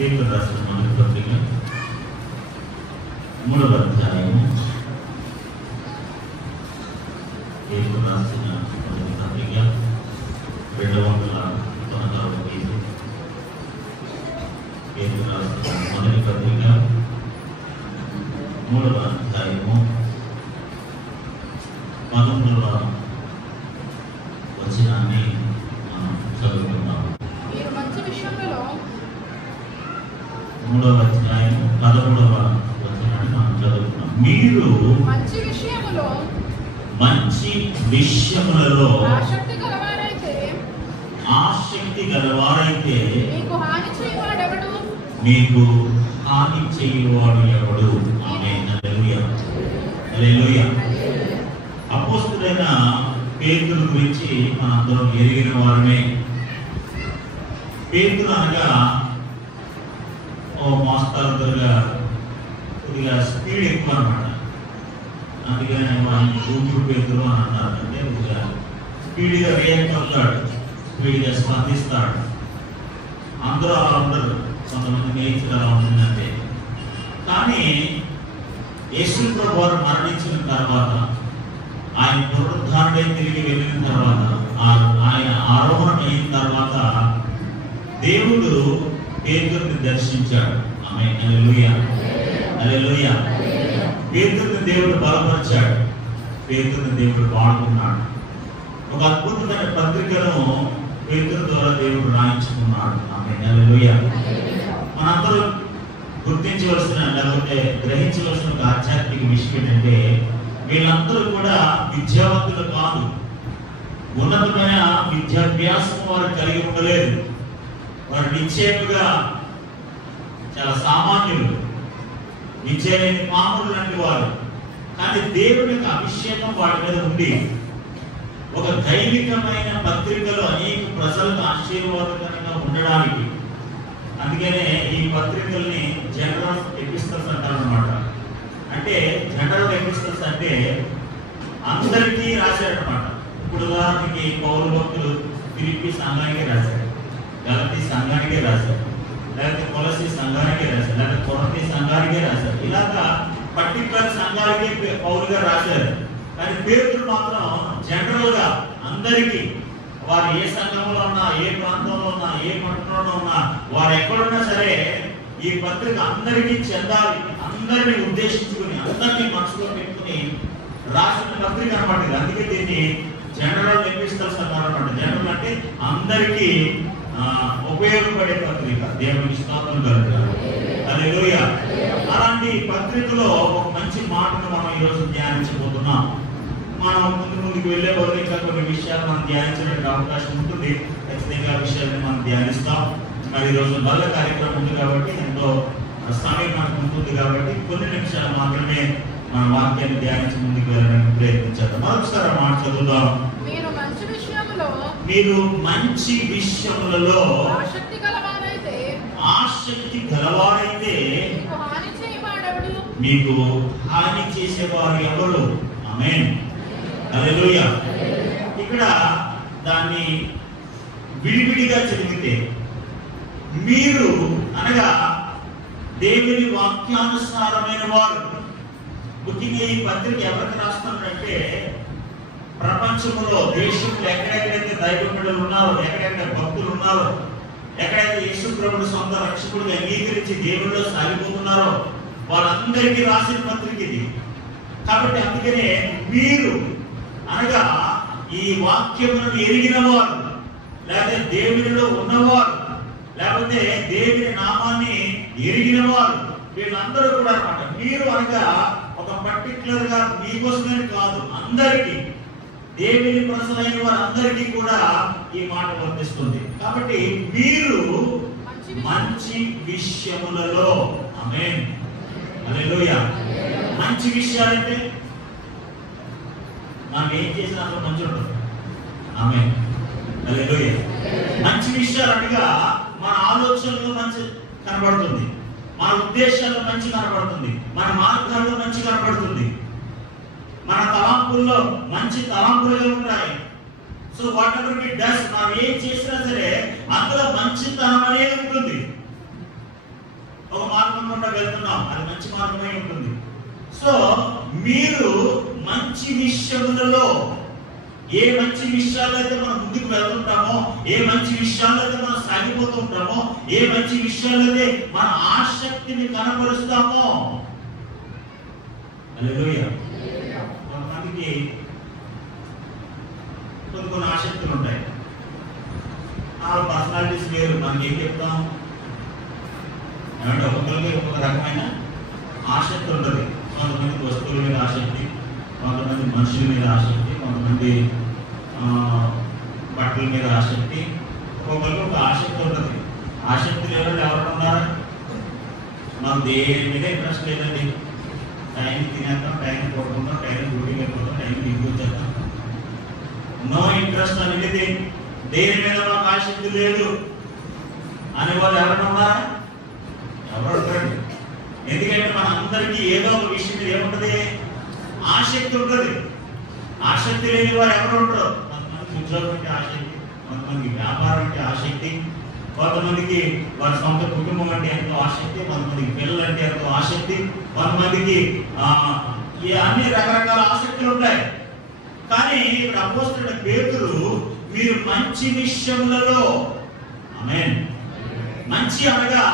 పేతురు రాసిన మొదటి పత్రిక 3వ అధ్యాయము. పేతురు రాసిన మొదటి పత్రిక 216వ పేజీ. పేతురు రాసిన మొదటి పత్రిక 3వ అధ్యాయము 11వ వచనాన్ని మనం చదువుకుందాం. 3వ అధ్యాయం 11వ వచనాన్ని మనం చదువుకుందాం. మీరు మంచి విషయములలో ఆసక్తి గలవారైతే మీకు హాని చేయువాడు ఎవడు? ఆమేన్. హల్లెలూయా, హల్లెలూయా. అపోస్తలుడైన పేతురు గురించి మనందరం ఎరిగిన వారమే. పేతురు అనగా మోస్తారుగా కొద్దిగా స్పీడ్ ఎక్కువ అన్నమాట. అందుకని ఆయన దూకుడు పేతురు అని అన్నారు. అంటే కొద్దిగా స్పీడ్గా రియాక్ట్ అవుతాడు, స్పీడ్గా స్పందిస్తాడు. అందరూ అలా ఉండరు, కొంతమంది నేచర్ అలా ఉంటుందంటే. కానీ యేసు ప్రభువు వారు మరణించిన తర్వాత, ఆయన పునరుద్ధారణై తిరిగి వెళ్ళిన తర్వాత, ఆయన ఆరోహణ అయిన తర్వాత దేవుడు పేతురుని దర్శించాడు. ఆమేన్. హల్లెలూయా, హల్లెలూయా. పేతురుని దేవుడు బలపరిచాడు, పేతురుని దేవుడు వాడుకున్నాడు. ఒక అద్భుతమైన పత్రికను పేతురు ద్వారా దేవుడు రాయించుకున్నాడు. ఆమేన్. హల్లెలూయా. మనందరూ గుర్తించవలసిన లేకపోతే గ్రహించవలసిన ఒక ఆధ్యాత్మిక విషయం ఏంటంటే, వీళ్ళందరూ కూడా విద్యావంతులు కాదు, ఉన్నతమైన విద్యాభ్యాసం వారు కలిగి ఉండలేదు. వారు నిశ్చయముగా చాలా సామాన్యులు, నిశ్చయమైన మామూలు లాంటి వారు. కానీ దేవుని యొక్క అభిషేకం వారి మీద ఉంది. ఒక దైవికమైన పత్రికలో అనేక ప్రజలకు ఆశీర్వాదకరంగా ఉండడానికి, అందుకనే ఈ పత్రికల్ని జనరల్ ఎపిస్టల్స్ అంటారు అన్నమాట. అంటే జనరల్ ఎపిస్టల్స్ అంటే అందరికీ రాశారన్నమాట. ఇప్పుడు ఉదాహరణకి పౌలు భక్తులు ఫిలిప్పీ సంఘానికి రాశారు, గలతీ సంఘానికే రాశారు, లేకపోతే కొలసీ సంఘానికే రాశారు, లేకపోతే కొరంథీ సంఘానికే రాశారు. ఇలాగా పర్టికులర్ సంఘాలకే పౌలుగా రాశారు. కానీ పేతురు మాత్రం జనరల్ గా అందరికీ, వారు ఏ సంఘంలో ఉన్నా, ఏ ప్రాంతంలో ఉన్నా, ఏ పట్టణంలో ఉన్నా, వారు ఎక్కడున్నా సరే ఈ పత్రిక అందరికీ చెందాలి, అందరినీ ఉద్దేశించుకుని, అందరినీ మనసులో పెట్టుకుని రాసిన పత్రిక అన్నమాట. అందుకే దీన్ని జనరల్ ఎపిస్టల్స్ అన్నారన్నమాట. జనరల్ అంటే అందరికీ ఉపయోగపడే పత్రిక. దేవునికి స్తోత్రం కలుగుతారు. హల్లెలూయా. అలాంటి పత్రికలో ఒక మంచి మాటను మనం ఈరోజు ధ్యానించబోతున్నాం. మనం ముందుకు వెళ్ళే బదులు ఇంకా కొన్ని విషయాలు మనం ధ్యానించడానికి అవకాశం ఉంటుంది. ఖచ్చితంగా విషయాన్ని మనం ధ్యానిస్తాం. మరి ఈరోజు బల్ల కార్యక్రమం ఉంది కాబట్టి, ఎంతో సమయం మనకు ఉంటుంది కాబట్టి కొన్ని నిమిషాలు మాత్రమే మన వాక్యాన్ని ధ్యానించి ముందుకు వెళ్ళడానికి ప్రయత్నించాలి. మరొకసారి మాట చదువుదాం. మీరు మంచి విషయములలో ఆసక్తి గలవారైతే మీకు హాని చేసేవారు ఎవరు? ఆమేన్. హల్లెలూయా. ఇక్కడ దాన్ని విడివిడిగా చదివితే, మీరు అనగా దేవుని వాక్యానుసారమైన వారు. ముఖ్యంగా ఈ పత్రిక ఎవరికి రాస్తున్నారంటే, ప్రపంచంలో దేశంలో ఎక్కడెక్కడైతే దైవజనులు ఉన్నారో, ఎక్కడెక్కడ భక్తులు ఉన్నారో, ఎక్కడైతే యేసు ప్రభువుని సొంత రక్షకుడిగా అంగీకరించి దేవుడిలో సాగిపోతున్నారో వాళ్ళందరికీ రాసిన పత్రిక ఇది. కాబట్టి అందుకనే మీరు అనగా ఈ వాక్యములను ఎరిగిన వారు, లేకపోతే దేవునిలో ఉన్నవారు, లేకపోతే దేవుని నామాన్ని ఎరిగిన వారు, వీళ్ళందరూ కూడా అన్నమాట. మీరు అనగా ఒక పర్టికులర్ గా మీకోసమే కాదు, అందరికీ, దేవుని ప్రజలైన వారందరికీ కూడా ఈ మాట వర్తిస్తుంది. కాబట్టి మీరు మంచి విషయములలో, ఆమేన్. హల్లెలూయా. మంచి విషయాలంటే మనం ఏం చేసినా అందులో మంచి ఉంటుంది. ఆమేన్. హల్లెలూయా. మంచి విషయాలు అనగా మన ఆలోచనలో మంచి కనబడుతుంది, మన ఉద్దేశాల్లో మంచి కనబడుతుంది, మన మార్గాల్లో మంచి కనబడుతుంది, మన తలంపుల్లో మంచి తలంపులుగా ఉంటాయి. So whatever we does, మనం ఏం చేసినా సరే అందులో మంచితనం అనేది ఉంటుంది. గుండా వెళ్తున్నాం, అది మంచి మార్గమై ఉంటుంది. సో మీరు మంచి విషయములలో, ఏ మంచి విషయాల్లో అయితే మనం ముందుకు వెళ్తుంటామో, ఏ మంచి విషయాల్లో అయితే మనం సాగిపోతూ ఉంటామో, ఏ మంచి విషయాల్లో అయితే మన ఆసక్తిని కనబరుస్తామో, హల్లెలూయా. కొంతమందికి కొన్ని ఆసక్తులు ఉంటాయి. ఆ పర్సనాలిటీస్ వేరు. మనం ఏం చెప్తాం ఏమంటే ఒక్కొక్కరికి ఒక్కొక్క రకమైన ఆసక్తి ఉంటుంది. కొంతమందికి వస్తువుల మీద ఆసక్తి, కొంతమంది మనుషుల మీద ఆసక్తి, కొంతమంది బట్టల మీద ఆసక్తి, ఒక్కొక్కరికి ఒక ఆసక్తి ఉంటుంది. ఆసక్తి లేదండి ఎవరు ఉన్నారా? మాకు దేని మీద ఇంట్రెస్ట్ లేదండి. టైం తినేస్తాం, టైం కొట్టుకుంటాం, టైం డ్యూటీకి వెళ్ళిపోతాం, టైం ఇంటికి వచ్చేస్తాం. నో ఇంట్రెస్ట్ అనేది, దేని మీద మాకు ఆసక్తి లేదు అనే వాళ్ళు ఎవరైనా ఉన్నారా? ఎవరు ఉంటారండి? ఎందుకంటే మన అందరికీ ఏదో ఒక విషయం మీద ఏముంటది? ఆసక్తి ఉంటుంది. ఆసక్తి లేని వారు ఎవరు ఉంటారు? కొంతమందికి ఉద్యోగం అంటే ఆసక్తి, కొంతమందికి వ్యాపారం అంటే ఆసక్తి, కొంతమందికి వారి సొంత కుటుంబం అంటే ఎంతో ఆసక్తి, కొంతమందికి పిల్లలు అంటే ఎంతో ఆసక్తి, కొంతమందికి అన్ని రకరకాల ఆసక్తులు ఉంటాయి. కానీ ఇక్కడ అపోస్తలుడైన పేతురు మీరు మంచి విషయములలో, ఆమేన్, మంచి అనగా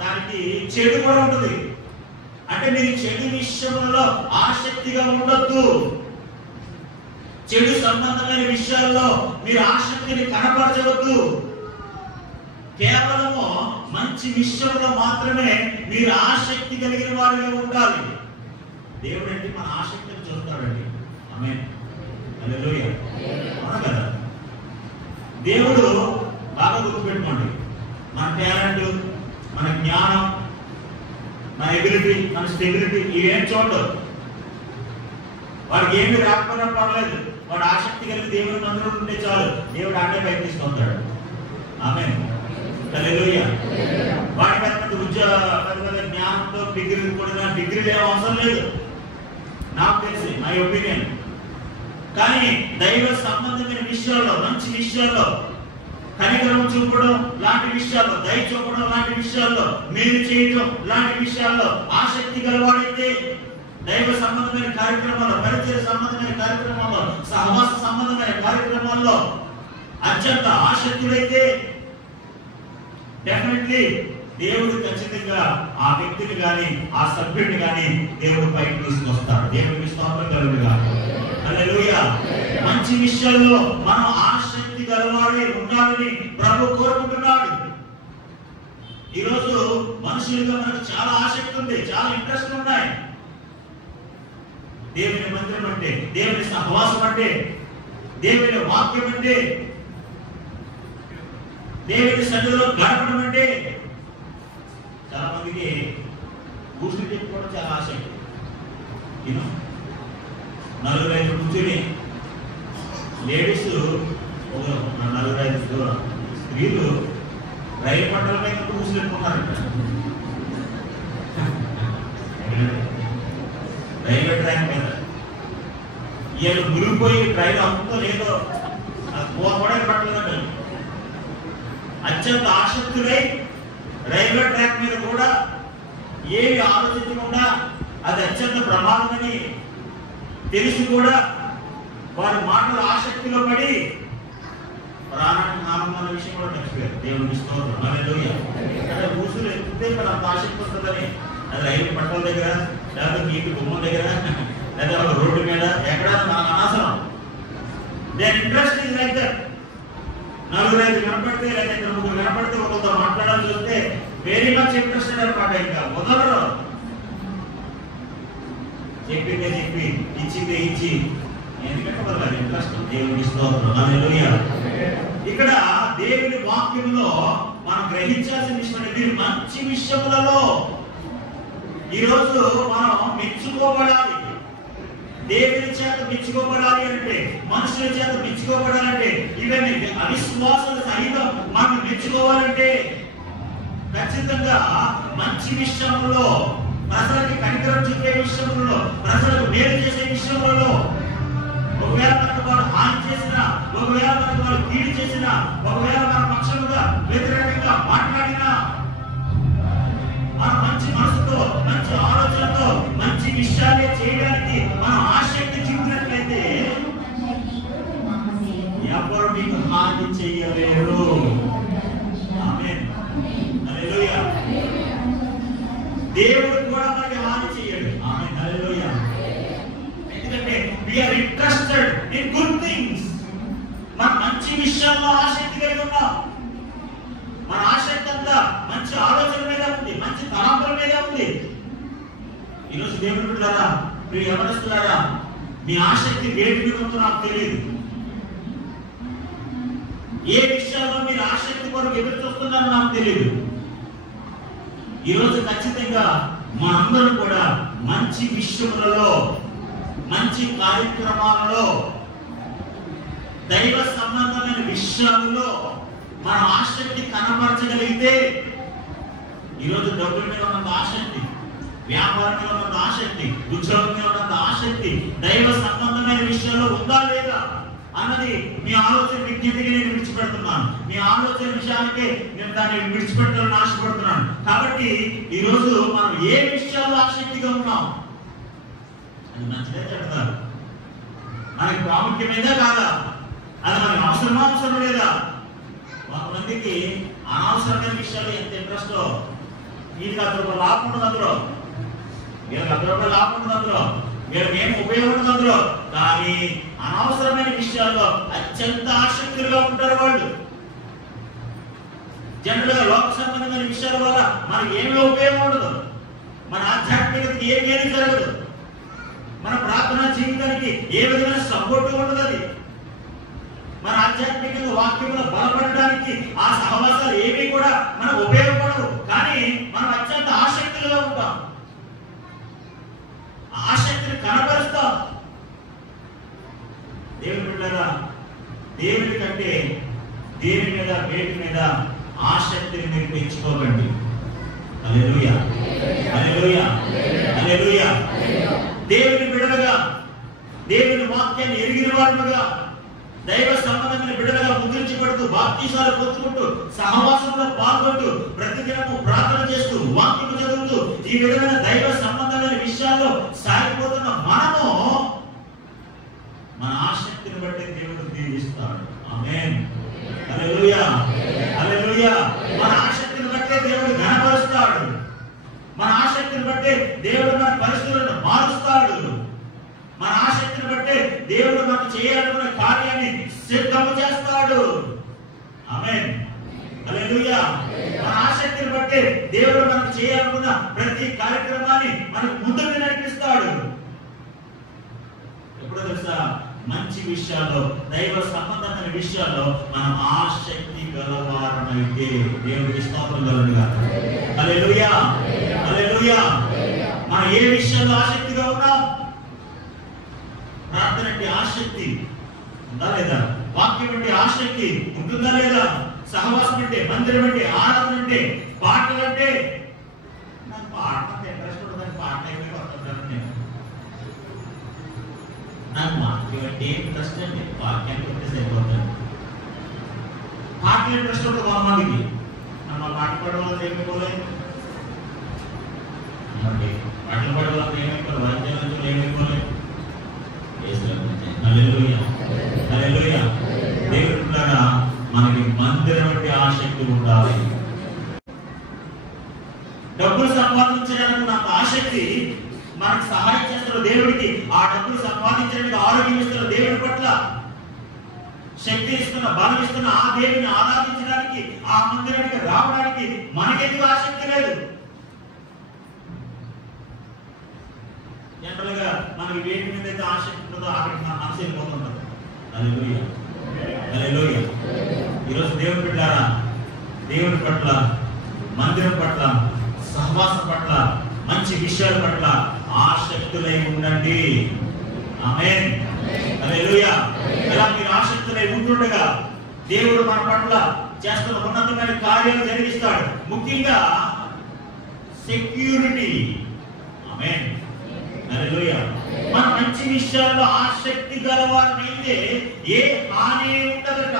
దానికి చెడు కూడా ఉంటుంది. అంటే మీరు చెడు విషయములలో ఆసక్తిగా ఉండొద్దు. చెడు సంబంధమైన విషయాల్లో మీరు ఆసక్తిని కనపరచవద్దు. కేవలము మంచి విషయంలో మాత్రమే మీరు ఆసక్తి కలిగిన వారిగా ఉండాలి. దేవుడు అంటే మన ఆసక్తిని చూస్తాడండి. ఆమేన్, హల్లెలూయా. అవునా కదా? దేవుడు బాగా గుర్తుపెట్టుకోండి, మన టాలెంట్, మన జ్ఞానం, మన ఎబిలిటీ, మన స్టెబిలిటీ ఇవేం చూడదు. వాడికి ఏమి రాకపోయినా పర్లేదు, వాడు ఆసక్తి కలిగి దేవుని మందిరంలో ఉంటే చాలు, దేవుడు ఆడే పైకి తీసుకొస్తాడు. ఆమేన్, హల్లెలూయా. వాడి పెద్ద ఉద్యోగ జ్ఞానంతో డిగ్రీలు కూడా, డిగ్రీలు ఏం అవసరం లేదు నాకు తెలిసి, మై ఒపీనియన్. కానీ దైవ సంబంధమైన విషయాల్లో, మంచి విషయాల్లో, కనికరం చూపడం లాంటి విషయాల్లో, దయ చూపడం లాంటి విషయాల్లో, మేలు చేయడం లాంటి విషయాల్లో ఆసక్తి గలవాడైతే, దైవ సంబంధమైన కార్యక్రమాల్లో, పరిచయ సంబంధమైన కార్యక్రమాల్లో, సహవాస సంబంధమైన కార్యక్రమాల్లో అత్యంత ఆసక్తుడైతే డెఫినెట్లీ దేవుడు ఖచ్చితంగా ఆ వ్యక్తిని కానీ ఆ సభ్యుడిని కానీ దేవుడు పైకి తీసుకొస్తాడు. దేవుడికి స్తోత్రం కలుగునుగా. హల్లెలూయా. మంచి విషయాల్లో మనం ఆసక్తి గలవాడే ఉండాలని ప్రభు కోరుకుంటున్నాడు. ఈరోజు మనుషులుగా మనకు చాలా ఆసక్తి ఉంది, చాలా ఇంట్రెస్ట్ ఉన్నాయి. దేవుని మందిరం అంటే, దేవుని సహవాసం అంటే, దేవుని వాక్యం అంటే, దేవుని సన్నిధిలో గడపడం అంటే, చాలా మందికి కూర్చుని చెప్పుకోవడం చాలా ఆసక్తి. నలుగురు ఐదు కూర్చుని లేడీస్, నలుగురు ఐదు స్త్రీలు రైలు పట్టాల మీద కూర్చుని పెట్టుకున్నారంట. రైల్వే ట్రాక్ మీద వీళ్ళు మురిగిపోయి ట్రైన్ అమ్ముతో లేదో అది కూడా పట్టలేదండి. అత్యంత ఆసక్తులై రైల్వే ట్రాక్ మీద కూడా ఏమి ఆలోచించకుండా అది అత్యంత ప్రమాదమని తెలిసి కూడా వారి మాటల ఆసక్తిలో పడి ప్రాణానికి ఆనందమైన విషయం కూడా మర్చిపోయారు. దేవునికి స్తోత్రం. హల్లెలూయా. అంటే కూర్చుని ఎత్తితే ఇక్కడ అంత ఆసక్తి వస్తుందని, అది రైలు పట్టాల దగ్గర, లేకపోతే నీటి గుమ్మం దగ్గర, లేదా ఒక రోడ్డు మీద ఎక్కడ మనకు అనవసరం. దేని ఇంట్రెస్ట్ ఇది లైక్ దట్. నలుగురు ఐదు కనపడితే, లేదా ఇద్దరు ముగ్గురు కనపడితే ఒకరితో మాట్లాడాలని చూస్తే వెరీ మచ్ ఇంట్రెస్టెడ్ అనమాట. ఇంకా మొదలు చెప్పిందే చెప్పి, ఇచ్చిందే ఇచ్చి, ఎందుకంటే వాళ్ళకి ఇంట్రెస్ట్. దేవునికి స్తోత్రం. హల్లెలూయా. ఇక్కడ దేవుని వాక్యంలో మనం గ్రహించాల్సిన విషయం మీరు మంచి విషయములలో ఈరోజు మనం మెచ్చుకోబడాలి. దేవుని చేత మెచ్చుకోబడాలి అంటే, మనుషుల చేత మెచ్చుకోబడాలంటే, ఇవన్నీ అవిశ్వాసాల సహితం మనం మెచ్చుకోవాలంటే ఖచ్చితంగా మంచి విషయంలో, ప్రజలకి కనికరం చూపే విషయంలో, ప్రజలకు మేలు చేసే విషయంలో, ఒకవేళ మనకు వాడు హాని చేసినా, ఒకవేళ మనకు వాడు కీడు చేసినా, ఒకవేళ మన పక్షముగా వ్యతిరేకంగా మాట్లాడినా, మన మంచి మనసుతో దేవుడు కూడా మనకి హాని చేయడు. ఆమేన్, హల్లెలూయా. ఎందుకంటే we are interested in good things. మన మంచి విషయాల్లో ఆసక్తి కలిగి ఉన్నాం. మన ఆసక్తి అంతా మంచి ఆలోచన మీద ఉంది, మంచి తలంపుల మీద ఉంది. ఈరోజు దేవుడు బిడ్డలారా, మీరు ఎవరిస్తున్నారా, మీ ఆసక్తి వేటి మీద ఉందో నాకు తెలియదు. ఏ విషయాల్లో మీరు ఆసక్తి కొరకు ఎదురు చూస్తున్నారో నాకు తెలియదు. ఈరోజు ఖచ్చితంగా మనందరం కూడా మంచి విషయములలో, మంచి కార్యక్రమాలలో, దైవ సంబంధమైన విషయాలలో మన ఆసక్తి కనపరచగలిగితే, ఈరోజు డబ్బుల మీద ఉన్నంత ఆసక్తి, వ్యాపారం మీద ఉన్నంత ఆసక్తి, ఉద్యోగం మీద ఉన్నంత ఆసక్తి దైవ సంబంధమైన విషయాల్లో ఉందా లేదా అన్నది మీ ఆలోచన విజ్ఞతకి నేను విడిచిపెడుతున్నాను. మీ ఆలోచన విషయానికే నేను దాన్ని విడిచిపెట్టాలని ఆశపడుతున్నాను. కాబట్టి ఈరోజు మనం ఏ విషయాల్లో ఆసక్తిగా ఉన్నాం, అది మంచిదే చెప్తారు, మనకి ప్రాముఖ్యమైందా కాదా, అది మనకి అవసరం లేదా. కొంతమందికి అనవసరమైన విషయాలు ఎంత ఇంట్రెస్టో, వీళ్ళకి అక్కడ లాభం ఉండదు, అందులో వీళ్ళకి అక్కడ లాభం ఉండదు, అందులో వీళ్ళకి ఏమి ఉపయోగం ఉండదు అందులో. కానీ అనవసరమైన విషయాల్లో అత్యంత ఆసక్తులుగా ఉంటారు వాళ్ళు. జనరల్ గా లోక సంబంధమైన విషయాల వల్ల మనకి ఏమీ ఉపయోగం ఉండదు, మన ఆధ్యాత్మికతకి ఏమీ జరగదు, మన ప్రార్థనా జీవితానికి ఏ విధమైన సపోర్ట్ ఉండదు. అది మన ఆధ్యాత్మిక వాక్యంలో బలపడడానికి ఆ సహవాసాలు ఏమీ కూడా మనకు ఉపయోగపడవు. కానీ మనం అత్యంత ఆసక్తులుగా ఉంటాం, ఆసక్తిని కనబరుస్తాం. దేవుని బిడ్డలారా, దేవుని కంటే దేని మీద వేటి మీద ఆసక్తిని మీరు పెంచుకోకండి. హల్లెలూయా, హల్లెలూయా, హల్లెలూయా. దేవుని బిడ్డలుగా, దేవుని వాక్యాన్ని ఎరిగిన వారుగా, దైవ సంబంధమైన బిడ్డలుగా ముద్రించబడుతూ, బాప్తీసాలు పొందుకుంటూ, సహవాసంలో పాల్గొంటూ, ప్రతిదినము ప్రార్థన చేస్తూ, వాక్యము చదువుతూ, ఈ విధమైన దైవ సంబంధమైన విషయాల్లో సాగిపోతున్న మనము మన ఆసక్తిని బట్టి దేవుడు దీవిస్తాడు. ఆమేన్, హల్లెలూయా, హల్లెలూయా. మన ఆసక్తిని బట్టి దేవుడు ఘనపరుస్తాడు. మన ఆసక్తిని బట్టి దేవుడు మన పరిస్థితులను మారుస్తాడు. మన ఆసక్తిని బట్టి దేవుడు మనకు చేయాలనుకున్న కార్యాన్ని సిద్ధము చేస్తాడు. ఆమేన్, హల్లెలూయా. మన ఆసక్తిని బట్టి దేవుడు మనకు చేయాలనుకున్న ప్రతి కార్యక్రమాన్ని మనకు ముందుకు నడిపిస్తాడు. ఎప్పుడో తెలుసా, మంచి విషయాల్లో, దైవ సంబంధమైన విషయాల్లో మనం ఆసక్తి గలవారమైతే దేవుడికి స్తోత్రం కలుగునుగాక. హల్లెలూయా, హల్లెలూయా. మనం ఏ విషయాల్లో ఆసక్తిగా ఉన్నాం? ప్రార్థన అంటే ఆసక్తి ఉందా లేదా? వాక్యం అంటే ఆసక్తి ఉంటుందా లేదా? సహవాసం అంటే, మందిరం అంటే, ఆరాధన అంటే, పాటలు అంటే, నాకు పాటలు ఇంట్రెస్ట్ ఉండదని పాటలు అయిపోయి వస్తుంటాను నేను. నాకు వాక్యం అంటే ఇంట్రెస్ట్ అండి, వాక్యానికి ఉంటే సరిపోతాను. పాటలు ఇంట్రెస్ట్ ఉంటుంది కొంతమందికి. మా పాట పాడే వాళ్ళు ఏమైపోలేదు, పాటలు పాడే వాళ్ళు ఏమైపోలేదు, వాద్యాలు ఏమైపోలేదు. హల్లెలూయా, హల్లెలూయా. దేవుడు ద్వారా మనకి మందిరం అంటే ఆసక్తి ఉండాలి. డబ్బులు సంపాదించడానికి నాకు ఆసక్తి మనకు సహాయం చేస్తున్న దేవుడికి, ఆ డబ్బులు సంపాదించడానికి ఆరోగ్యం ఇస్తున్న దేవుడి పట్ల, శక్తి ఇస్తున్న, బలం ఇస్తున్న ఆ దేవుని ఆరాధించడానికి, ఆ మందిరానికి రావడానికి మనకెందుకు ఆసక్తి లేదు? జనరల్ గా మనకి వేటి మీద అయితే ఆసక్తి ఉంటుందో అక్కడికి మన మనసు వెళ్ళిపోతుంటుంది. హల్లెలూయా, హల్లెలూయా. ఈరోజు దేవుని బిడ్డలారా, దేవుని పట్ల, మందిరం పట్ల, సహవాసం పట్ల, మంచి విషయాల పట్ల ఆసక్తులై ఉండండి. ఆమేన్, హల్లెలూయా. ఇలా మీరు ఆసక్తులై ఉంటుండగా దేవుడు మన పట్ల చేస్తున్న ఉన్నతమైన కార్యాలు జరిగిస్తాడు. ముఖ్యంగా సెక్యూరిటీ. ఆమేన్, హల్లెలూయా. మన మంచి విషయాల్లో ఆసక్తి గలవారైతే ఏ హాని ఉండదట.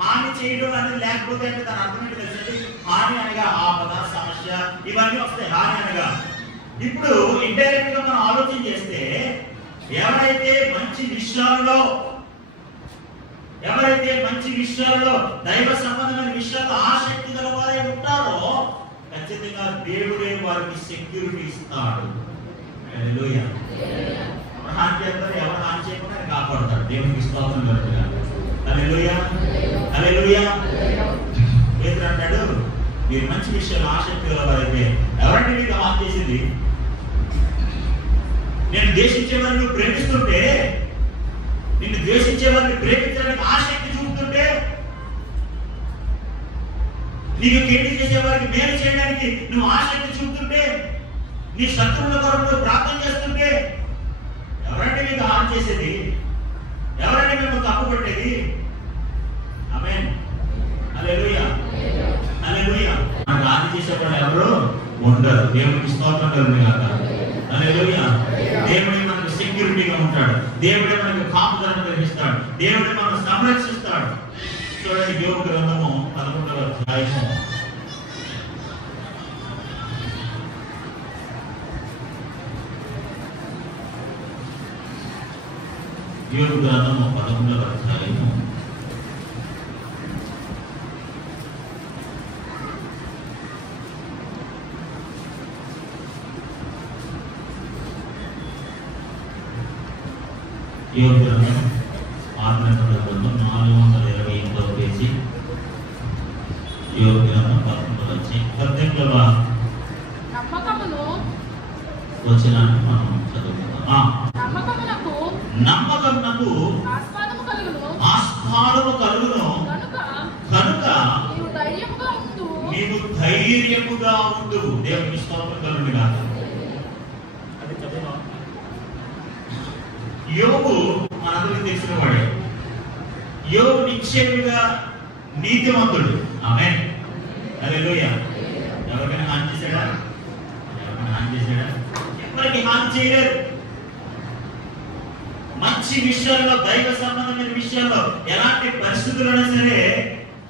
హాని చేయడం అనేది లేకపోతే అంటే దాని అర్థం ఏంటి తెలుసండి? హాని అనగా ఆపద, సమస్య, ఇవన్నీ వస్తాయి హాని అనగా. ఇప్పుడు ఇండైరెక్ట్ గా మనం ఆలోచన చేస్తే, ఎవరైతే మంచి విషయాలలో దైవ సంబంధమైన విషయాల్లో ఆసక్తి గలవారై ఉంటారో ఖచ్చితంగా దేవుడే వారి వారికి సెక్యూరిటీ ఇస్తాడు. హల్లెలూయా. హాని చేస్తారు, ఎవరు హాని చేయకుండా ఆయన కాపాడతాడు. దేవునికి స్తోత్రం కలుగుగాక. హల్లెలూయా, హల్లెలూయా. పేతురు అంటాడు, మీరు మంచి విషయాలు ఆసక్తి గలవారైతే ఎవరంటే మీకు హాని చేసింది? నేను ద్వేషించేవారిని నువ్వు ప్రేమిస్తుంటే, నిన్ను ద్వేషించేవారిని ప్రేమించడానికి ఆసక్తి చూపుతుంటే, నీకు కీడు చేసేవారికి మేలు చేయడానికి నువ్వు ఆసక్తి చూపుతుంటే, నీ శత్రువుల కొరకు నువ్వు ప్రార్థన చేస్తుంటే, ఎవరంటే మీకు హాని చేసేది? ఎవరంటే మేము తప్పు పట్టేది? ఆమేన్, హల్లెలూయా, హల్లెలూయా. మనకు హాని చేసేవాడు ఎవరు ఉండరు. దేవునికి స్తోత్రం కలుగుగాక. హల్లెలూయా. దేవుడే మనకు సెక్యూరిటీగా ఉంటాడు. దేవుడే మనకు కాపుదలను కలిగిస్తాడు. దేవుడే మనకు సంరక్షిస్తాడు. చూడండి, యోబు గ్రంథము 11వ అధ్యాయము యోబు గ్రంథము 11వ అధ్యాయము 428వ పేజీ. యోబు గ్రంథం 11వ వచనాన్ని మనం చదువుకుందాం. నమ్మకమునకు ఆస్కారము కలుగును కనుక నీవు ధైర్యముగా ఉండు. దేవునికి స్తోత్రం కలుగుగాక. అది చదువు. యోబు మనందరికీ తెలిసిన వాడే. యోబు నిశ్చయముగా నీతిమంతుడు. ఆమేన్, హల్లెలూయా. ఎవరికైనా హాని చేశాడా? ఎవరికైనా హాని చేశాడా? ఎవరికి హాని చేయలేదు. మంచి విషయాల్లో, దైవ సంబంధమైన విషయాల్లో, ఎలాంటి పరిస్థితులైనా సరే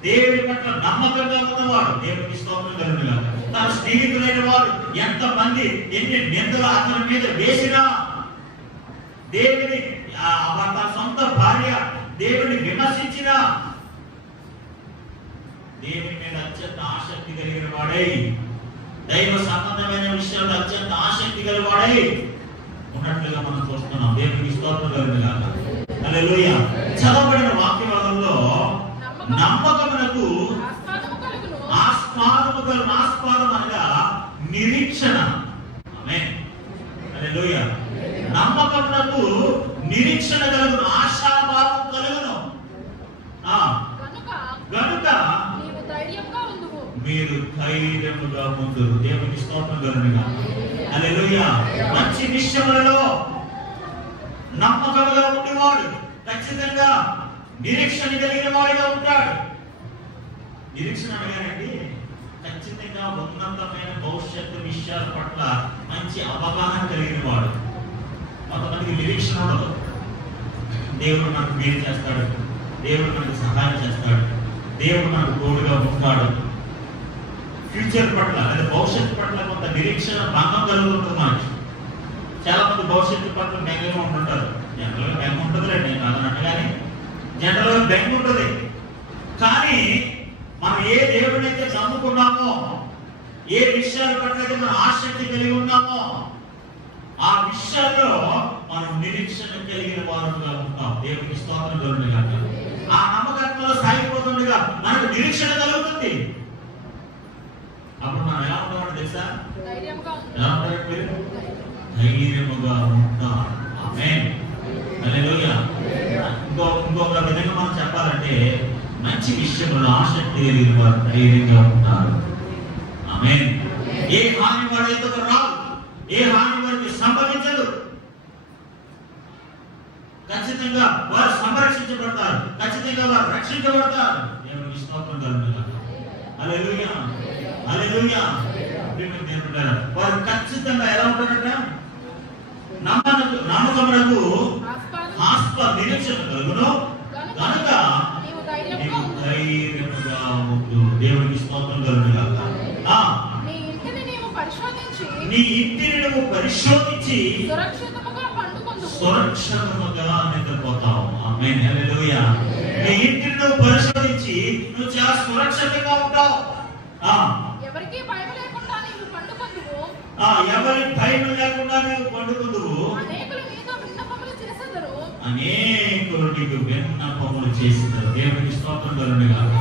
దేవుడి పట్ల నమ్మకంగా ఉన్నవాడు. దేవునికి స్తోత్రం కలుగుగాక. తన స్నేహితులైన వారు ఎంతమంది ఎన్ని నిందలు అతని మీద వేసినా, దేవుని తన సొంత భార్య దేవుని విమర్శించిన, దేవుని మీద అత్యంత ఆసక్తి కలిగిన వాడై, దైవ సంబంధమైన విషయాల్లో అత్యంత ఆసక్తి కలిగిన వాడై ఉన్నట్లుగా మనం చూస్తున్నాం. దేవునికి స్తోత్రం కలుగుగాక. హల్లెలూయా. చదవబడిన వాక్యవాదంలో నమ్మకమునకు ఆస్పాదం అనగా నిరీక్షణ. ఆమేన్, హల్లెలూయా. నమ్మకమునకు నిరీక్షణ కలుగును, ఆశాభావం కలుగును. గనుక మీరు ధైర్యముగా ఉండు. దేవునికి స్తోత్రం కలుగుగాక. హల్లెలూయా. మంచి విషయములలో నమ్మకముగా ఉండేవాడు ఖచ్చితంగా నిరీక్షణ కలిగిన వాడిగా ఉంటాడు. నిరీక్షణ అనగానండి, ఖచ్చితంగా ఉన్నతమైన భవిష్యత్తు విషయాల పట్ల మంచి అవగాహన కలిగిన వాడు. కొంతమందికి నిరీక్షణ ఉండదు. దేవుడు మనకు మేలు చేస్తాడు, దేవుడు మనకు సహాయం చేస్తాడు, దేవుడు మనకు తోడుగా ఉంటాడు. ఫ్యూచర్ పట్ల లేదా భవిష్యత్తు పట్ల కొంత నిరీక్షణ భంగం కలుగుతుంది మనకి. చాలా మంది భవిష్యత్తు పట్ల బెంగగా ఉంటుంటారు. జనరల్గా బెంగ ఉంటుందిలే, నేను కాదన్నట్టు, కానీ జనరల్గా బెంగ ఉంటుంది. కానీ మనం ఏ దేవుడినైతే నమ్ముకున్నామో, ఏ విషయాల పట్ల అయితే మనం ఆసక్తి కలిగి ఉన్నామో, ఆ విషయాల్లో మనం నిరీక్షణ కలిగిన వారుగా ఉంటాం. దేవునికి స్తోత్రం కలుగుగాక. ఆ నమ్మకంలో సాగిపోతుండగా మనకు నిరీక్షణ కలుగుతుంది. అప్పుడు మనం ఎలా ఉంటామంటే తెలుసా? ఎలా ఉంటారు మీరు? ధైర్యముగా ఉంటాం. ఆమేన్, హల్లెలూయా. ఇంకొక విధంగా మనం చెప్పాలంటే, మంచి విషయంలో ఆసక్తి కలిగిన వారు ధైర్యంగా ఉంటారు. ఆమేన్. ఏ హాని వారి ఎదుట రాదు, ఏ హాని వారికి సంభవించదు. ఖచ్చితంగా వారు సంరక్షించబడతారు, ఖచ్చితంగా వారు రక్షించబడతారు. దేవునికి స్తోత్రం కలుగుగాక. హల్లెలూయా, హల్లెలూయా. వారు ఖచ్చితంగా ఎలా ఉంటారంట? నమ్మకమునకు నిరీక్షణ కలుగును కనుక నీవు ధైర్యముగా ఉండు. దేవునికి స్తోత్రం కలుగుగాక. నీ ఇంటిని నువ్వు పరిశోధించి సురక్షితముగా నిద్రపోతావు. ఆమేన్, హల్లెలూయా. నీ ఇంటిని నువ్వు పరిశోధించి నువ్వు చాలా సురక్షితంగా ఉంటావు. ఎవరికి భయం లేకుండా నీవు పండుకొందువు. వండుకుందువు, అనేకులు నీతో విన్నపములు చేసెదరు. అనేకులు నీకు విన్నపములు చేసినారు. దేవునికి స్తోత్రం కలుగునుగాక.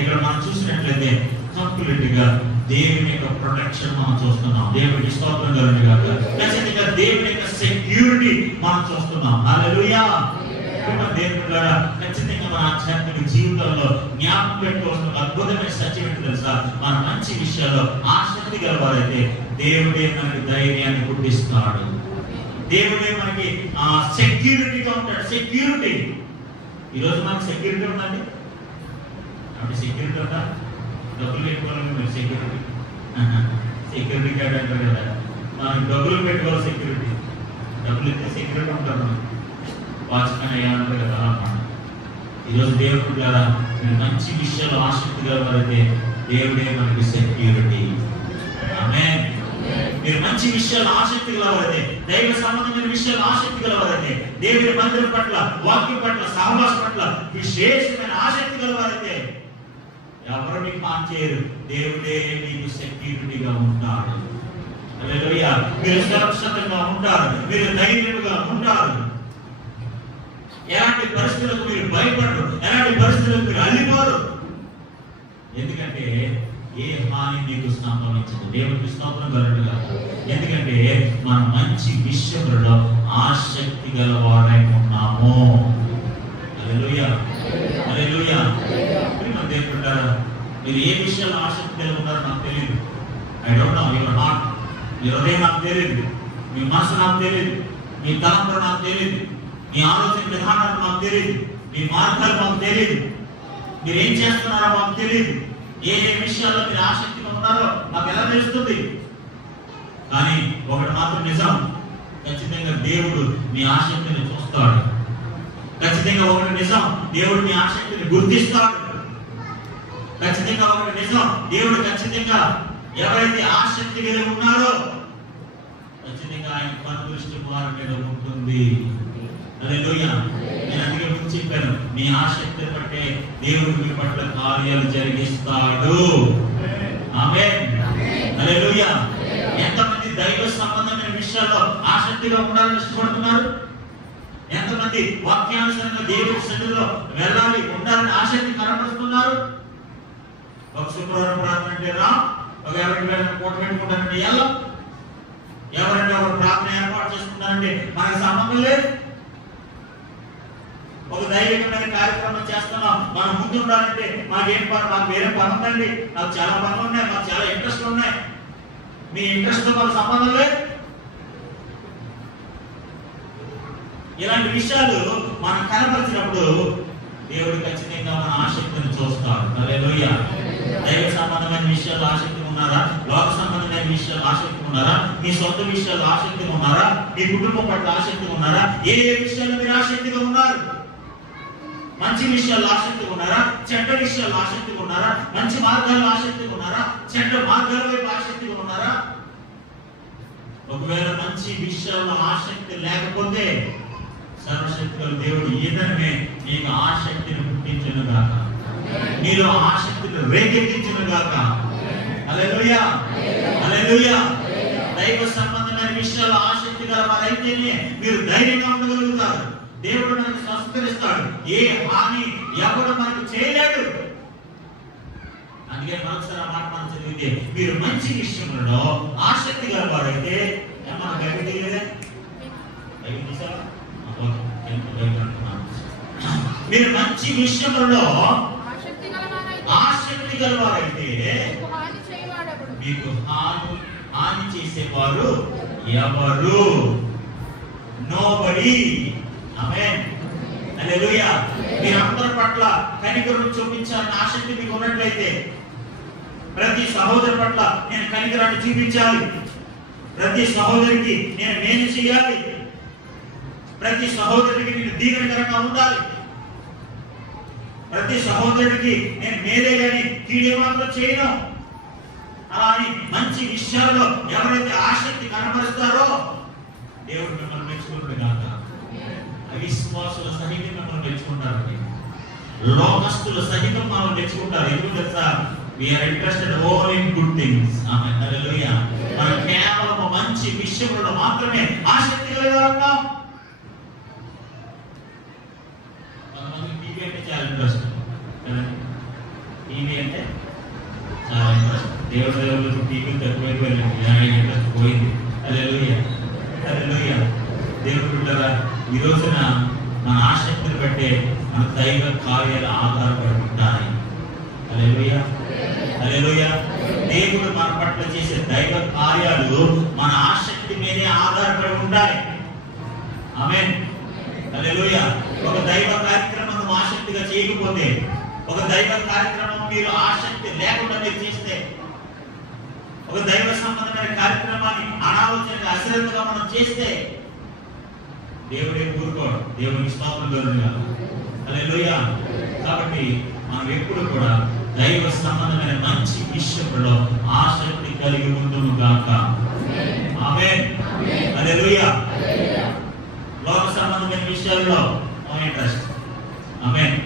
ఇక్కడ మనం చూసినట్లయితే కంప్లీట్ గా దేవుని యొక్క ప్రొటెక్షన్ మనం చూస్తున్నాం. దేవునికి స్తోత్రం కలుగునుగాక. ఖచ్చితంగా దేవుని యొక్క సెక్యూరిటీ మనం చూస్తున్నాం. హల్లెలూయా. దేవుని ద్వారా ఖచ్చితంగా మన ఆధ్యాత్మిక జీవితంలో జ్ఞాపకం పెట్టుకోవాల్సిన అద్భుతమైన సత్యం ఏంటి తెలుసా? మన మంచి విషయాల్లో ఆసక్తి గలవారైతే దేవుడే మనకి ధైర్యాన్ని పుట్టిస్తాడు. దేవుడే మనకి సెక్యూరిటీగా ఉంటాడు. సెక్యూరిటీ. ఈరోజు మనకి సెక్యూరిటీ ఉందండి. అంటే సెక్యూరిటీ ఉందా? డబ్బులు పెట్టుకోవాలి మీరు సెక్యూరిటీ. సెక్యూరిటీ కార్డు అంటారు కదా, మనకి డబ్బులు పెట్టుకోవాలి సెక్యూరిటీ. డబ్బులు ఇస్తే సెక్యూరిటీ ఉంటారు. మనం వాచ్మెన్ అయ్యా అంటారు కదా అన్నమాట. ఈరోజు దేవుడు ద్వారా మీరు మంచి విషయాలు ఆసక్తి గలవారైతే దేవుడే మనకి సెక్యూరిటీ. ఆమేన్. మీరు మంచి విషయాలు ఆసక్తి గలవారైతే, దైవ సంబంధమైన విషయాలు ఆసక్తి గలవారైతే, దేవుని మందిరం పట్ల, వాక్యం పట్ల, సహవాసం పట్ల విశేషమైన ఆసక్తి గలవారైతే ఎవరు మీకు హాని చేయరు. దేవుడే మీకు సెక్యూరిటీగా ఉంటాడు. హల్లెలూయా. మీరు సురక్షితంగా ఉంటారు. మీరు ధైర్యంగా ఉంటారు. ఎలాంటి పరిస్థితులకు మీరు భయపడరు. ఎలాంటి పరిస్థితులకు మీరు అల్లిపోరు. ఎందుకంటే ఏ హాని మీకు సంభవించదు. దేవునికి స్తోత్రం కలుగునుగాక. ఎందుకంటే మనం మంచి విషయంలో ఆసక్తి గలవారై ఉన్నాము. హల్లెలూయా. హల్లెలూయా. మన దేవుడు అంటారా, మీరు ఏ విషయంలో ఆసక్తి కలిగి ఉన్నారో నాకు తెలియదు. I don't know your heart. మీ హృదయం నాకు తెలియదు. మీ మనసు నాకు తెలియదు. మీ తలంపులు నాకు తెలియదు. మీ ఆలోచన విధానాలు మాకు తెలియదు. మీ మార్గాలు మాకు తెలియదు. మీరు ఏం చేస్తున్నారో మాకు తెలియదు. ఏ ఏ విషయాల్లో మీరు ఆసక్తిగా ఉన్నారో మాకు ఎలా తెలుస్తుంది? కానీ ఒకటి మాత్రం నిజం, ఖచ్చితంగా దేవుడు మీ ఆసక్తిని చూస్తాడు. ఖచ్చితంగా ఒకటి నిజం, దేవుడు మీ ఆసక్తిని గుర్తిస్తాడు. ఖచ్చితంగా ఒకటి నిజం, దేవుడు ఖచ్చితంగా ఎవరైతే ఆసక్తి మీద ఉన్నారో ఖచ్చితంగా ఆయన కనుదృష్టి వారి మీద ఉంటుంది. హల్లెలూయా. నేను అందుకే ముందు చెప్పాను, మీ ఆసక్తిని బట్టే దేవుడు మీ పట్ల కార్యాలు జరిగిస్తాడు. ఆమేన్. హల్లెలూయా. ఎంతమంది దైవ సంబంధమైన విషయాల్లో ఆసక్తిగా ఉండాలని ఇష్టపడుతున్నారు? ఎంతమంది వాక్యానుసారంగా దేవుడి సన్నిధిలో వెళ్ళాలి, ఉండాలని ఆసక్తి కనబరుస్తున్నారు? ఒక శుక్రవారం ప్రార్థన అంటే రా, ఒక ఎవరికి వెళ్ళిన కోట పెట్టుకుంటానంటే ఎలా, ఎవరైనా ఒక ప్రార్థన ఏర్పాటు చేసుకుంటారంటే మనకు సంబంధం లేదు. ఒక దైవికమైన కార్యక్రమం చేస్తున్నాం, మనం ముందు ఉండాలంటే మాకేం పని, మాకు వేరే పని ఉందండి, నాకు చాలా పనులు ఉన్నాయి, మాకు చాలా ఇంట్రెస్ట్ ఉన్నాయి. మీ ఇంట్రెస్ట్ తో మాకు సంబంధం లేదు. ఇలాంటి విషయాలు మనం కనపరిచినప్పుడు దేవుడు ఖచ్చితంగా మన ఆసక్తిని చూస్తాడు. హల్లెలూయా. దైవ సంబంధమైన విషయాలు ఆసక్తి ఉన్నారా? లోక సంబంధమైన విషయాలు ఆసక్తి ఉన్నారా? మీ సొంత విషయాలు ఆసక్తి ఉన్నారా? మీ కుటుంబం పట్ల ఆసక్తి ఉన్నారా? ఏ ఏ విషయాల్లో మీరు ఆసక్తిగా ఉన్నారు? మంచి విషయాలు ఆసక్తి ఉన్నారా? చెడ్డ విషయాలు ఆసక్తి ఉన్నారా? మంచి మార్గాల్లో ఆసక్తి ఉన్నారా? చెడ్డ మార్గాల వైపు ఆసక్తి ఉన్నారా? ఒకవేళ మంచి విషయాల్లో ఆసక్తి లేకపోతే సర్వశక్తుల దేవుడు ఈతనే నీకు ఆసక్తిని పుట్టించును గాక, నీలో ఆసక్తిని రేకెత్తించును గాక. హల్లెలూయా. హల్లెలూయా. దైవ సంబంధమైన విషయాల్లో ఆసక్తి గల వారైతేనే మీరు ధైర్యంగా ఉండగలుగుతారు. దేవుడు మనకు స్వస్థతనిస్తాడు. ఏ హాని ఎవడు మనకు చేయలేడు. అందుకే మరొకసారి ఆ మాట మనం చదివితే, మీరు మంచి విషయంలో ఆసక్తి గల వారైతే మనం గట్టిగా మీరు మంచి విషయంలో ఆసక్తి గలవారైతే మీకు హాని చేసేవారు ఎవరు? నోబడీ. ఆమేన్. హల్లెలూయా. మీరందరి పట్ల కనికరం చూపించాలని ఆసక్తి మీకు ఉన్నట్లయితే, ప్రతి సహోదరు పట్ల నేను కనికరాన్ని చూపించాలి, ప్రతి సహోదరికి నేను మేలు చేయాలి, ప్రతి సహోదరుడికి నేను దీవెనకరంగా ఉండాలి, ప్రతి సహోదరుడికి నేను మేలే గాని కీడే మాత్రం చేయను. అలా అని మంచి విషయాల్లో ఎవరైతే ఆసక్తి కనబరుస్తారో దేవుడు మిమ్మల్ని మెచ్చుకుంటాడు కాక. అవిశ్వాసుల సహితం మిమ్మల్ని మెచ్చుకుంటారండి. లోకస్తుల సహితం మనం మెచ్చుకుంటారు. ఎందుకు తెలుసా? We are interested all in good things. ఆమేన్. హల్లెలూయా. మనం కేవలం మంచి విషయాలు విషయంలో మాత్రమే ఆసక్తి కలిగి ఉన్నాం. కొంతమంది టీవీ అంటే చాలా ఇంట్రెస్ట్, టీవీ అంటే చాలా ఇంట్రెస్ట్. దేవుడి దేవుడు టీవీ తక్కువైపోయింది, ఇంట్రెస్ట్ పోయింది. హల్లెలూయా, హల్లెలూయా. దేవుడు బిడ్డలారా, ఈ రోజున మన ఆసక్తిని బట్టే మన దైవ కార్యాలు ఆధారపడి ఉంటాయి. హల్లెలూయా, హల్లెలూయా. దేవుడు మన పట్ల చేసే దైవ కార్యాలు మన ఆసక్తి మీదే ఆధారపడి ఉంటాయి. ఆమేన్, హల్లెలూయా. ఒక దైవ కార్యక్రమం ఆసక్తిగా చేయకపోతే, ఒక దైవ కార్యక్రమం మీరు ఆసక్తి లేకుండా మీరు చేస్తే, ఒక దైవ సంబంధమైన కార్యక్రమాన్ని అనాలోచనగా అశ్రద్ధగా మనం చేస్తే దేవుడే ఊరుకోడు. దేవునికి స్తోత్రం కలుగును. హల్లెలూయా. కాబట్టి మనం ఎప్పుడు కూడా దైవ సంబంధమైన మంచి విషయంలో ఆసక్తి కలిగి ఉండును గాక. ఆమేన్, హల్లెలూయా. లోక సంబంధమైన విషయాల్లో నో ఇంట్రెస్ట్. ఆమేన్.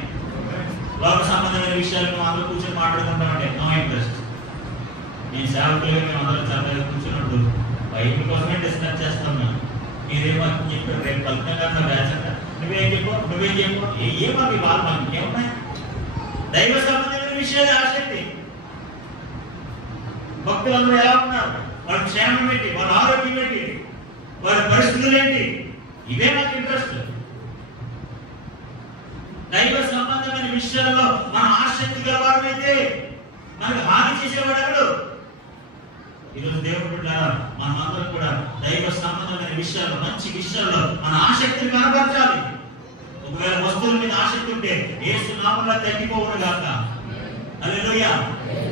లోక సంబంధమైన విషయాలను అందరూ కూర్చొని మాట్లాడుకుంటామంటే నో ఇంట్రెస్ట్. నేను సేవకులుగా మేము అందరం చక్కగా కూర్చున్నప్పుడు బైబిల్ కోసమే డిస్కస్ చేస్తాం. మీరేమో చెప్పారు, రేపు కల్పనగా వేసంట నువ్వేం చెప్పు, నువ్వేం చెప్పు, ఏమో మీ వాళ్ళు మనకి ఏమున్నాయి? దైవ సంబంధమైన విషయాలు ఆసక్తి. భక్తులందరూ ఎలా ఉన్నారు, వాళ్ళ క్షేమం ఏంటి, వాళ్ళ ఆరోగ్యం ఏంటి, వాళ్ళ పరిస్థితులు ఏంటి, ఇవే మాకు ఇంట్రెస్ట్. దైవ సంబంధమైన విషయాల్లో మన ఆసక్తి గలవారైతే మనకు హాని చేసేవాడు ఎవడు? ఈరోజు దేవుడు బిడ్డలారా, మనమందరం కూడా దైవ సంబంధమైన విషయాల్లో, మంచి విషయాల్లో మన ఆసక్తిని కనబరచాలి. ఒకవేళ వస్తువుల మీద ఆసక్తి ఉంటే యేసు నామములో తగ్గిపోవును గాక. హల్లెలూయా.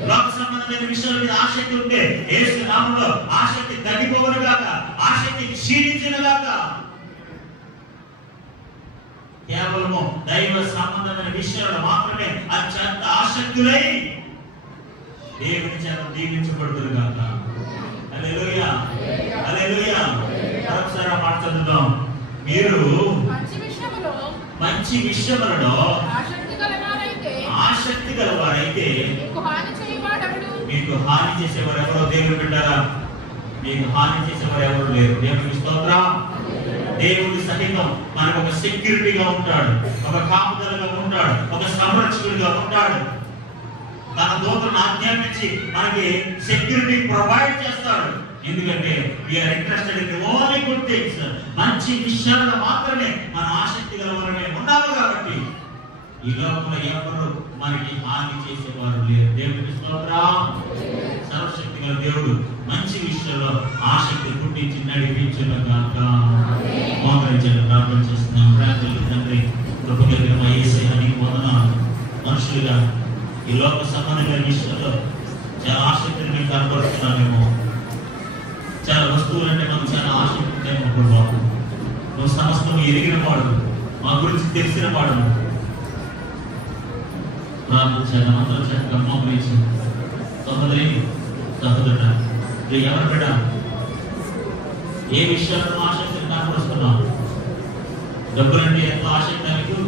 లోక సంబంధమైన విషయాల మీద ఆసక్తి ఉంటే యేసు నామములో ఆసక్తి తగ్గిపోవును గాక, ఆసక్తి క్షీణించును గాక. కేవలము దైవ సంబంధమైన విషయాల్లో మాత్రమే అత్యంత ఆసక్తులై దేవుని చేత దీవించబడుదురు గాక. హల్లెలూయా, హల్లెలూయా. ఒకసారి ఆ మాట చదువుదాం. మీరు మంచి విషయములలో ఆసక్తి గలవారైతే మీకు హాని చేసేవారు ఎవరో దేవుడు బిడ్డలారా, మీకు హాని చేసేవారు ఎవరు లేరు. దేవునికి స్తోత్రం. దేవుడి సహితం మనకు ఒక సెక్యూరిటీగా ఉంటాడు, ఒక కాపుదలగా ఉంటాడు, ఒక సంరక్షకుడిగా ఉంటాడు. తన దూతలను ఆజ్ఞాపించి మనకి సెక్యూరిటీ ప్రొవైడ్ చేస్తాడు. ఎందుకంటే we are interested in only good things. మంచి విషయాల్లో మాత్రమే మన ఆసక్తి గలవారమే ఉన్నాము. కాబట్టి ఈ లోకంలో ఎవరు మనకి హాని చేసేవారు లేరు. దేవునికి స్తోత్రం. సర్వశక్తి గల దేవుడు మంచి విషయంలో ఆసక్తి పుట్టించి నడిపించును గాక. మోకరించండి, ప్రార్థన చేస్తున్నాం. ప్రార్థన తండ్రి, కృపగలిగిన మా యేసయ్య నీకు వందనాలు. మనుషులుగా ఈ లోక సంబంధమైన విషయంలో చాలా ఆసక్తిని మేము కనపడుతున్నామేమో, చాలా వస్తువులు అంటే మనం చాలా ఆసక్తి ఉంటామేమో బాబు. నువ్వు సమస్తం ఎరిగిన వాడు, మా గురించి తెలిసిన వాడు. ప్రార్థించాను అందరూ చక్కగా మోకరించి. సహోదరి సహోదరుడ, ఎవరు బిడ్డ ఏ విషయాలను ఆసక్తిని కనపరుస్తున్నావు? డబ్బులంటే ఎంతో ఆసక్తి నీకు,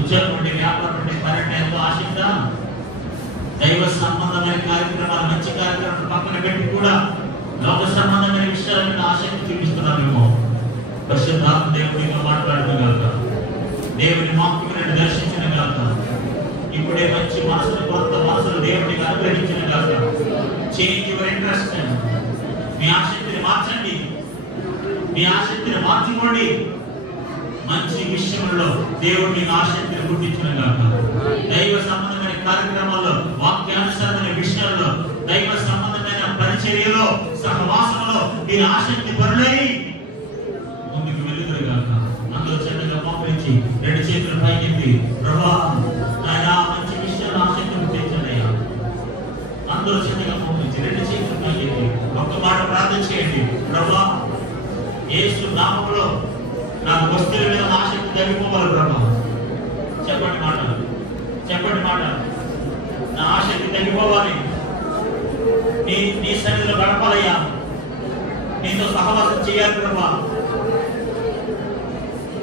ఉద్యోగం అంటే, వ్యాపారం అంటే, పర్యటన ఎంతో ఆసక్త. దైవ సంబంధమైన కార్యక్రమాలు, మంచి కార్యక్రమాలు పక్కన పెట్టి కూడా లోక సంబంధమైన విషయాల మీద ఆసక్తి చూపిస్తున్నామేమో. పరిశుద్ధాత్మ దేవుడితో మాట్లాడుతుగాక, దేవుని వాక్యమును దర్శించిన గాక. ఇప్పుడే మంచి మనసును, కొత్త మనసును దేవుడికి అనుగ్రహించిన గాక. Change your interest. మీ ఆసక్తిని మార్చండి, మీ ఆసక్తిని మార్చుకోండి. మంచి విషయంలో దేవుడు మీకు ఆసక్తిని పుట్టించిన గాక. దైవ సంబంధమైన కార్యక్రమాల్లో, వాక్యానుసారమైన విషయాల్లో, దైవ సంబంధమైన పరిచర్యలో, సహవాసంలో మీరు ఆసక్తి పరులై ముందుకు వెలుగురు గాక. అందులో చక్కగా మోకరించి రెండు చేతులు పైకెత్తి, ప్రభువా నాయనా మంచి విషయాల్లో ఆసక్తి పుట్టించండి అయ్యా. అందులో చక్కగా మోకరించి రెండు చేతులు పైకెత్తి ఒక్క మాట ప్రార్థన చేయండి. ప్రభువా యేసు నామములో నాకు వస్తువుల మీద ఆసక్తి తగ్గిపోవాలి ప్రభా. చెప్పండి మాట, చెప్పండి మాట. నా ఆసక్తి తగ్గిపోవాలి. నీ సన్నిధిలో గడపాలయ్యా, నీతో సహవాసం చేయాలి ప్రభా.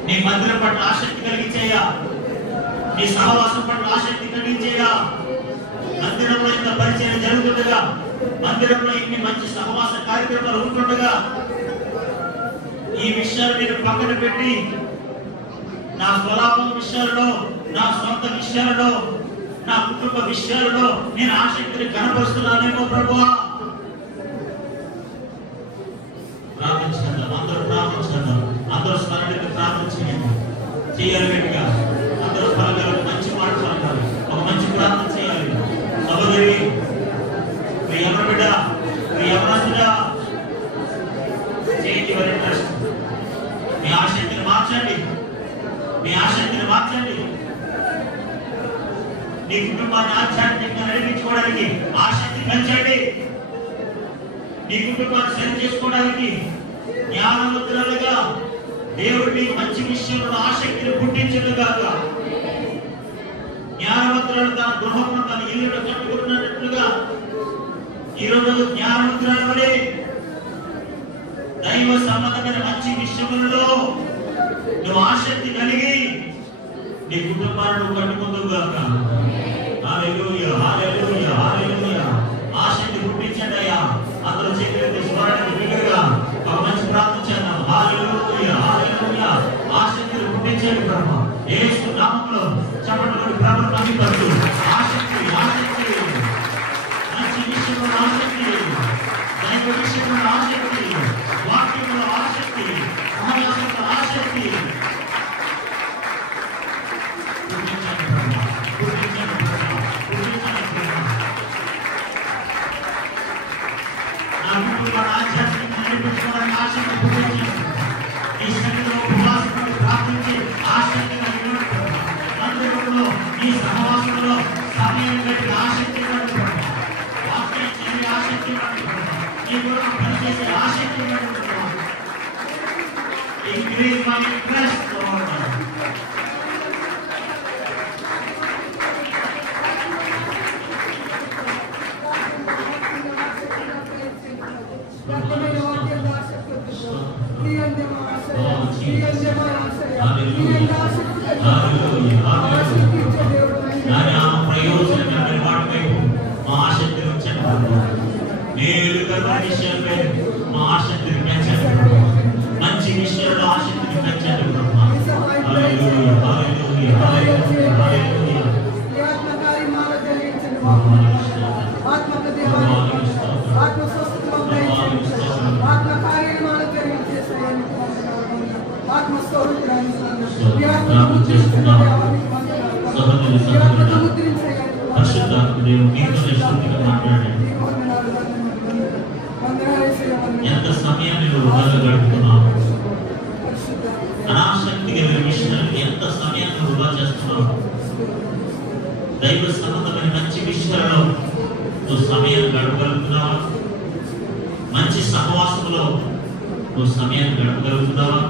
నీ మందిరం పట్ల ఆసక్తి కలిగించేయ్యా, నీ సహవాసం పట్ల ఆసక్తి కలిగించేయ్యా. మందిరంలో ఇంత పరిచయం జరుగుతుండగా మందిరంలో ఇన్ని మంచి సహవాస కార్యక్రమాలు ఉంటుండగా ఈ విషయాలు నేను పక్కన పెట్టి నా స్వలాభం విషయాలలో, నా సొంత విషయాలలో, నా కుటుంబ విషయాలలో నేను ఆసక్తిని కనపరుస్తున్నానేమో ప్రభువా. ప్రార్థించండి, అందరూ ప్రార్థించండి, అందరూ స్మరణకి ప్రార్థన చేయండి. చేయాలి గట్టిగా అందరూ పలకాలి, మంచి మాట పలకాలి, ఒక మంచి ప్రార్థన చేయాలి. సహోదరి, మీ ఎవరు బిడ్డ, మీ ఎవరు చేయండి. ఎవరి ఇంట్రెస్ట్, మీ ఆసక్తిని మార్చండి, మీ ఆసక్తిని మార్చండి. నీ కుటుంబాన్ని ఆధ్యాత్మికంగా నడిపించుకోవడానికి ఆసక్తి పెంచండి. నీ కుటుంబాన్ని సరి చేసుకోవడానికి జ్ఞానవంతులుగా దేవుడు మీకు మంచి విషయంలో ఆసక్తిని పుట్టించడు కాక. జ్ఞానవంతులు తన గృహంలో తన ఇల్లు కట్టుకున్నట్లుగా ఈరోజు జ్ఞానవంతులను వలె దైవ సంబంధమైన మంచి విషయములలో నువ్వు ఆసక్తి కలిగి నీ కుటుంబాలను కట్టుకుందువు గాక. హల్లెలూయా, హల్లెలూయా, హల్లెలూయా. ఆసక్తి పుట్టించండి అయ్యా. అందరూ చేతులెత్తి స్మరణకి బిగ్గరగా ఒక మంచి ప్రార్థన చేద్దాం. హల్లెలూయా, హల్లెలూయా. ఆసక్తిని పుట్టించండి ప్రభువా. యేసు నామములో చప్పట్లతో ప్రభువును మహిమపరచు. ఆసక్తి, ఆసక్తి, మంచి విషయంలో ఆసక్తి, దైవ విషయంలో ఆసక్తి, వాక్యంలో ఆసక్తి, సహవాసంలో ఆసక్తి. Increase my interest, Lord. మంచి విషయాల్లో ఆసక్తిని పెంచండి బ్రహ్మ. హల్లెలూయా, హల్లెలూయా, హల్లెలూయా, హల్లెలూయా. ఎంత సమయాన్ని నువ్వు వృధాగా గడుపుతున్నావు? అనాసక్తి కలిగిన విషయాలకు ఎంత సమయాన్ని నువ్వు వృధా చేస్తున్నావు? దైవ సంబంధమైన మంచి విషయాలలో నువ్వు సమయాన్ని గడపగలుగుతున్నావా? మంచి సహవాసంలో నువ్వు సమయాన్ని గడపగలుగుతున్నావా?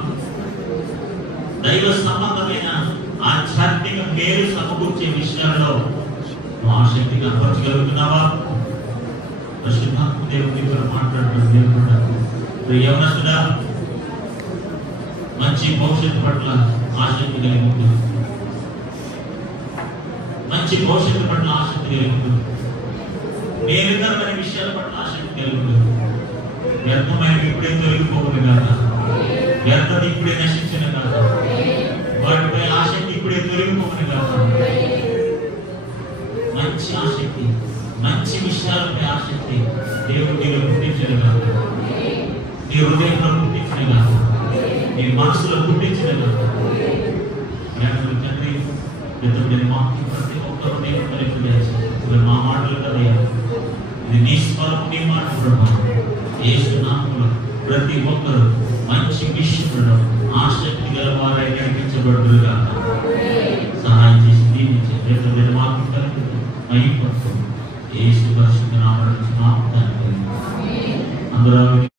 దైవ సంబంధమైన ఆధ్యాత్మిక మేలు సమకూర్చే విషయాల్లో నువ్వు ఆసక్తి కనపరచగలుగుతున్నావా? పరిశుద్ధాత్మ దేవుని కూడా మాట్లాడుతున్న దేవుడు యవనస్తుడా, మంచి భవిష్యత్తు పట్ల ఆసక్తి కలిగి ఉంటుంది. మంచి భవిష్యత్తు పట్ల ఆసక్తి కలిగి ఉంటుంది. మేలుకరమైన విషయాల పట్ల ఆసక్తి కలిగి ఉంటుంది. వ్యర్థమైన ఇప్పుడే తొలగిపోవును కాక, వ్యర్థత ఇప్పుడే నశించిన కాక, వాటిపై ఆసక్తి ఇప్పుడే తొలగిపోవును కాక. మంచి ఆసక్తి, మంచి విషయాలపై ఆసక్తి దేవుడు నీలో పుట్టించిన కాక, నీ హృదయంలో పుట్టించిన కాక, నీ మనసులో పుట్టించిన కాక. తండ్రి, ప్రతి ఒక్కరు నేను మా మాటలు కదయ్యా, ఇది నీ స్వరం, నీ మాట బ్రహ్మ. యేసు నామములో ప్రతి ఒక్కరు మంచి విషయంలో ఆసక్తి గల వారై నడిపించబడుదురు కాక. సహాయం చేసి దీవించి రేపు మాకు మహిమ యేసు పరిశుద్ధ నామములో అందరూ